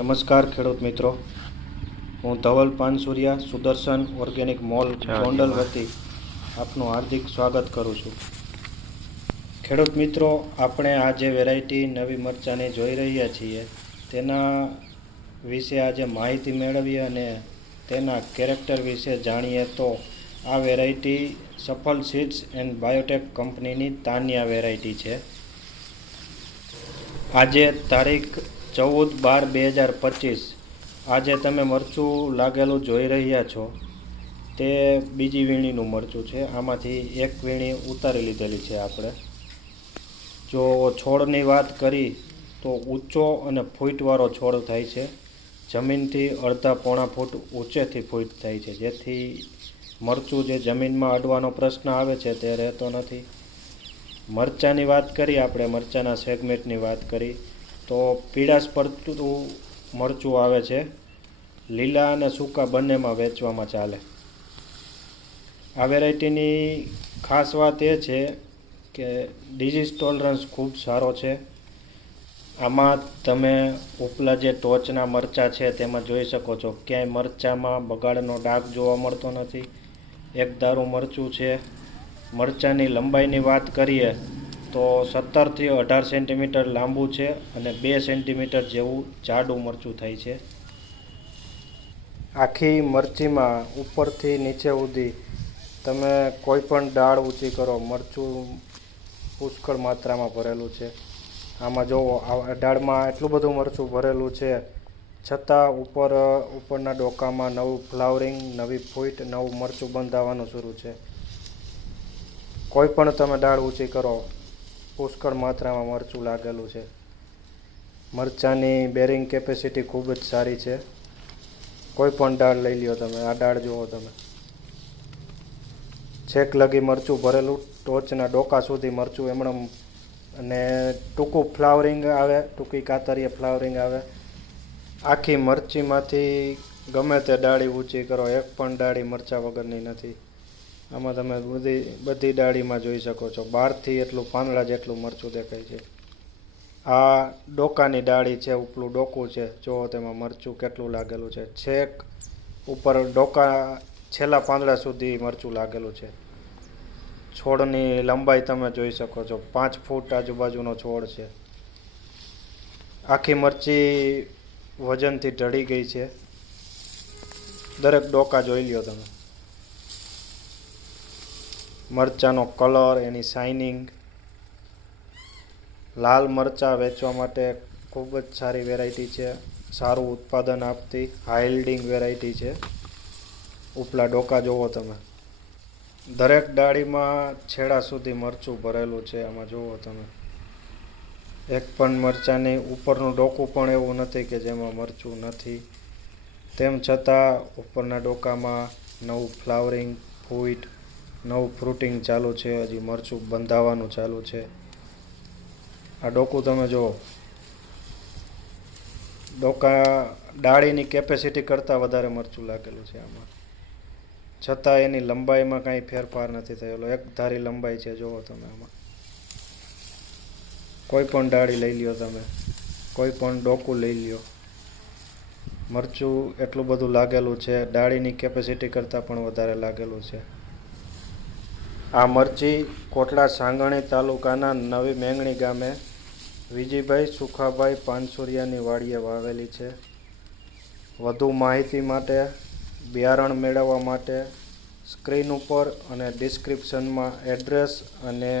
નમસ્કાર ખેડૂત મિત્રો, હું ધવલ પાનસુરિયા સુદર્શન ઓર્ગેનિક મોલ ગોંડલ વતી આપનું હાર્દિક સ્વાગત કરું છું. ખેડૂત મિત્રો, આપણે આ જે વેરાયટી નવી મરચાંની જોઈ રહ્યા છીએ તેના વિશે આજે માહિતી મેળવીએ અને તેના કેરેક્ટર વિશે જાણીએ. તો આ variety Safal seeds and Biotech કંપનીની તાનિયા વેરાયટી છે. આજે તારીખ 14/12/2025 આજે તમે મરચું લાગેલું જોઈ રહ્યા છો તે બીજી વીણીનું મરચું છે. આમાંથી એક વીણી ઉતારી લીધેલી છે આપણે. જો છોડની વાત કરી તો ઊંચો અને ફૂટવાળો છોડ થાય છે. જમીનથી અડધા પોણા ફૂટ ઊંચેથી ફૂટ થાય છે, જેથી મરચું જે જમીનમાં અડવાનો પ્રશ્ન આવે છે તે રહેતો નથી. મરચાંની વાત કરી, આપણે મરચાંના સેગમેન્ટની વાત કરી તો પીળાશ પડતું મરચું આવે છે. લીલા અને સૂકા બંનેમાં વેચવામાં ચાલે. આ વેરાયટીની ખાસ વાત એ છે કે ડિઝીઝ ટોલરન્સ ખૂબ સારો છે. આમાં તમે ઉપલા જે ટોચના મરચાં છે તેમાં જોઈ શકો છો, ક્યાંય મરચાંમાં બગાડનો ડાઘ જોવા મળતો નથી. એક ધારું મરચું છે. મરચાંની લંબાઈની વાત કરીએ તો 17થી 18 સેન્ટીમીટર લાંબુ છે અને 2 સેન્ટીમીટર જેવું જાડું મરચું થાય છે. આખી મરચીમાં ઉપરથી નીચે સુધી તમે કોઈ પણ ડાળ ઊંચી કરો, મરચું પુષ્કળ માત્રામાં ભરેલું છે. આમાં જુઓ, આ ડાળમાં એટલું બધું મરચું ભરેલું છે, છતાં ઉપરના ડોકામાં નવું ફ્લાવરિંગ, નવી ફૂટ, નવું મરચું બંધાવાનું શરૂ છે. કોઈ પણ તમે ડાળ ઊંચી કરો, પુષ્કળ માત્રામાં મરચું લાગેલું છે. મરચાંની બેરિંગ કેપેસિટી ખૂબ જ સારી છે. કોઈ પણ ડાળ લઈ લ્યો તમે, આ ડાળ જુઓ તમે, છેક લગી મરચું ભરેલું, ટોચના ડોકા સુધી મરચું એમણે, અને ટૂંકું ફ્લાવરિંગ આવે, ટૂંકી કાતરીએ ફ્લાવરિંગ આવે. આખી મરચીમાંથી ગમે તે ડાળી ઊંચી કરો, એક પણ ડાળી મરચાં વગરની નથી. આમાં તમે બધી ડાળીમાં જોઈ શકો છો, 12થી એટલું પાંદડા જેટલું મરચું દેખાય છે. આ ડોકાની ડાળી છે, ઉપલું ડોકું છે, જુઓ તેમાં મરચું કેટલું લાગેલું છે. છેક ઉપર ડોકા છેલ્લા પાંદડા સુધી મરચું લાગેલું છે. છોડની લંબાઈ તમે જોઈ શકો છો, 5 ફૂટ આજુબાજુનો છોડ છે. આખી મરચી વજનથી ઢળી ગઈ છે. દરેક ડોકા જોઈ લ્યો તમે. મરચાંનો કલર, એની શાઇનિંગ. લાલ મરચાં વેચવા માટે ખૂબ જ સારી વેરાયટી છે. સારું ઉત્પાદન આપતી હાઈ યીલ્ડિંગ વેરાયટી છે. ઉપલા ડોકા જુઓ તમે, દરેક ડાળીમાં છેડા સુધી મરચું ભરેલું છે. આમાં જુઓ તમે, એક પણ મરચાંની ઉપરનું ડોકું પણ એવું નથી કે જેમાં મરચું નથી. તેમ છતાં ઉપરના ડોકામાં નવું ફ્લાવરિંગ, ફૂટ, નવું ફ્રૂટિંગ ચાલુ છે. હજી મરચું બંધાવાનું ચાલુ છે. આ ડોકું તમે જુઓ, ડોકા ડાળીની કેપેસિટી કરતાં વધારે મરચું લાગેલું છે આમાં, છતાં એની લંબાઈમાં કાંઈ ફેરફાર નથી થયેલો. એક ધારી લંબાઈ છે, જુઓ તમે. આમાં કોઈ પણ ડાળી લઈ લ્યો તમે, કોઈ પણ ડોકું લઈ લ્યો, મરચું એટલું બધું લાગેલું છે. ડાળીની કેપેસિટી કરતાં પણ વધારે લાગેલું છે. આ મરચી કોટડા સાંગણી તાલુકાના નવી મેંગણી ગામે વિજયભાઈ સુખાભાઈ પાનસુરિયાની વાડીએ વાવેલી છે. વધુ માહિતી માટે, બિયારણ મેળવવા માટે સ્ક્રીન ઉપર અને ડિસ્ક્રિપ્શનમાં એડ્રેસ અને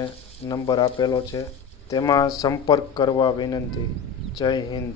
નંબર આપેલો છે, તેમાં સંપર્ક કરવા વિનંતી. જય હિન્દ.